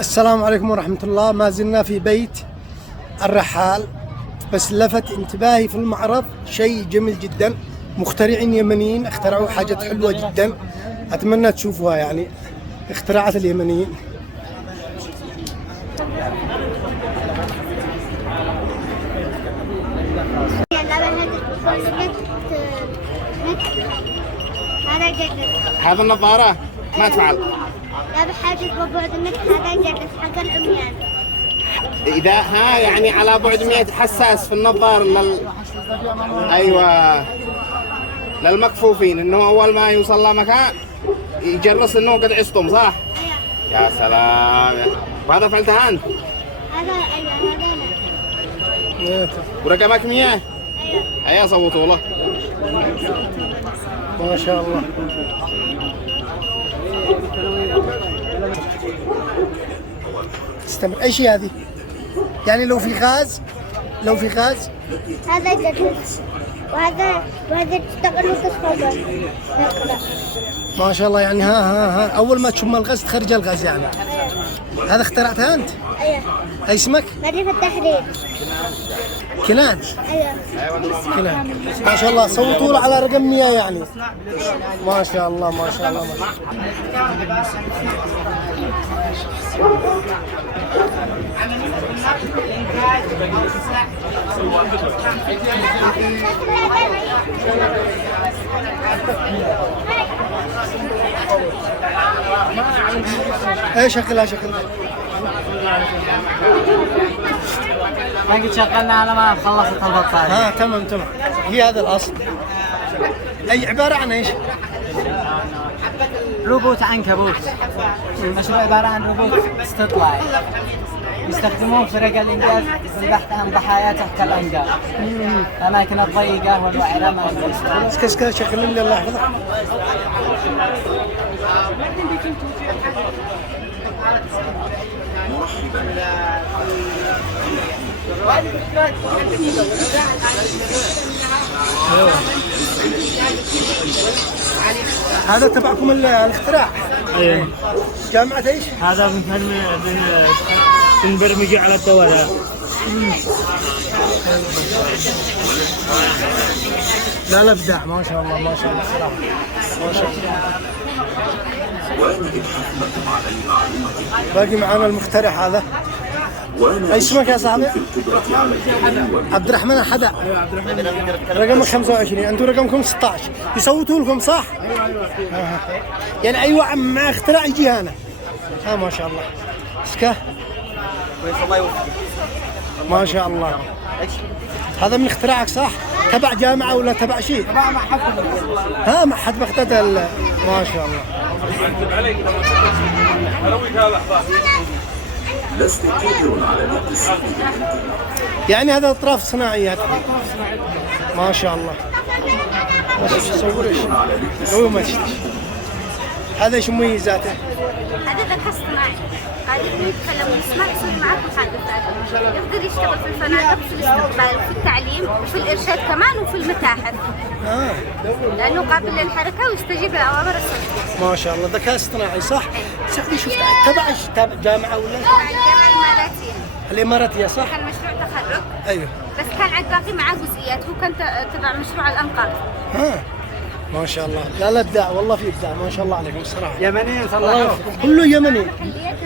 السلام عليكم ورحمة الله. ما زلنا في بيت الرحال، بس لفت انتباهي في المعرض شيء جميل جدا. مخترعين يمنيين اخترعوا حاجات حلوة جدا، أتمنى تشوفوها. يعني اختراعات اليمنيين. هذا النظارة ما تفعل. لا بحاجة ببعد النت، هذا جلس حق العميان. إذا يعني على بعد 100 حساس في النظار أيوة للمكفوفين، إنه أول ما يوصل له مكان يجرس إنه قد عصتم، صح؟ يا سلام. وهذا فعلتها أنت؟ هذا أيوة هذا أنا. ورقمك 100؟ أيوة. أيوة صوتوا له. ما شاء الله. استمر. ايش هذه؟ يعني لو في غاز هذا جلس وهذا تشتغل وتصفر. ما شاء الله. يعني ها اول ما تشم الغاز تخرج الغاز يعني. هذا اخترعتها انت؟ أيوة. اي اسمك؟ مريم التحرير. كنان. أيوة. كنان. ما شاء الله. صوتوا له على رقم 100 يعني. ما شاء الله ما شاء الله. ايش شكلها؟ ما قد شغلنا على ما خلصت البطارية. تمام. هي هذا الاصل. اي عبارة عن ايش؟ روبوت عنكبوت. المشروع عبارة عن روبوت استطلاعي يستخدموه في فرق الإنجاز للبحث عن ضحايا تحت الأنقاض، الأماكن الضيقة والوعرة ما يستخدم. كسكة شغل لي الله يحفظك. هذا تبعكم الاختراع؟ ايه. جامعة ايش؟ هذا بنبرمجه على الطوارئ. لا ابداع. ما شاء الله ما شاء الله. سلام. ما شاء الله. باقي معنا المخترع هذا. اي اسمك يا صاحبي؟ عبد الرحمن حدا. رقمك 25، انتم رقمكم 16. يصوتوا لكم صح؟ يعني اي واحد مع اختراع يجي هنا. ما شاء الله. اسكه ما شاء الله. هذا من اختراعك صح؟ تبع جامعة ولا تبع شيء؟ تبع معهد. معهد بغداد. ما شاء الله. يعني هذا اطراف صناعية. ما شاء الله. بس تصور ايش؟ لو ما تشتش. هذا ايش مميزاته؟ هذا ذكاء اصطناعي قادر يتكلم ويسمع، يسوي معك محادثات. يقدر يشتغل في الفنادق، في الاستقبال، في التعليم، وفي الإرشاد كمان، وفي المتاحف. لأنه قابل للحركة ويستجيب للأوامر الصوتية. ما شاء الله. ذكاء اصطناعي صح؟ سعدي شفت تبع ايش؟ تبع جامعة ولا؟ الجامعة الإماراتية. الإماراتية صح؟ كان مشروع تخرج. ايوه. بس كان عاد باقي معاه جزئيات، هو كان تبع مشروع الأنقاض. ما شاء الله. لا ابداع والله، في ابداع ما شاء الله عليكم الصراحة. يمني صلى الله عليه وسلم. كله يمني. محليات.